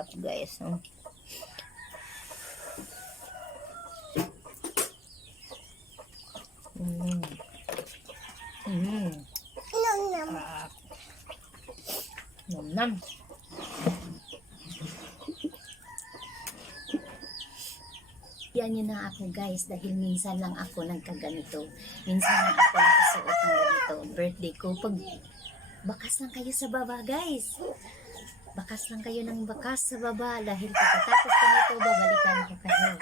sarap guys. Oh. Mm. Mm. Nom nom. Sarap. Nam nam. Yan yun na ako guys dahil minsan lang ako nagkaganito. Minsan lang ako nakasuot ng ganito. Birthday ko. Pag bakas lang kayo sa baba guys. Bakas lang kayo ng bakas sa baba dahil pagkatapos ko nito babalikan ko kayo.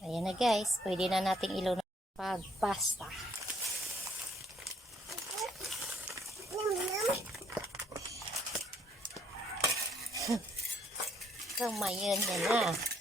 Ayan na guys. Pwede na nating na pagpasta. Nom nom. Kamayan na na. Ilagay natin ang pasta. Babaw. Pa, babaw mimi.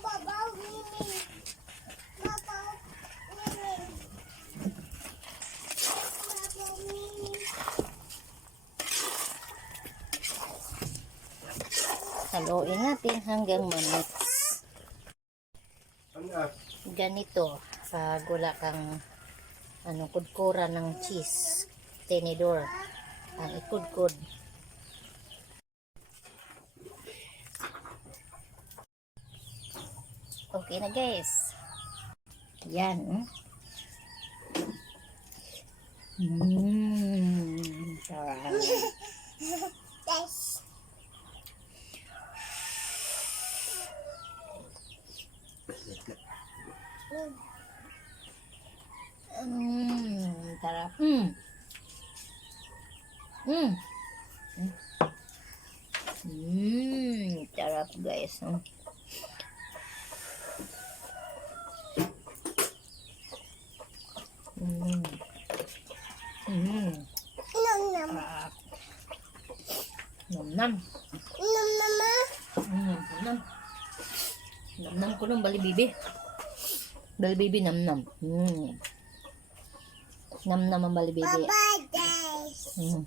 Babaw mimi. Babaw mimi. Haluin natin hanggang mamix. Ganito, pag wala kang ano, kudkura ng cheese, tenidor, ang ikudkod. Okay na guys. Yan. Mmm. Sarap. Mmm, sarap. Mmm. Mmm. Mmm, sarap guys. Oh. Mmm. Mmm, Nom nom. Nam nam. Nom nom ma. Mm, nam. Nam nam ko ng balibibi. Balibibi nam nam. Mm. Nam nam ang balibibi. Bye guys. Mm.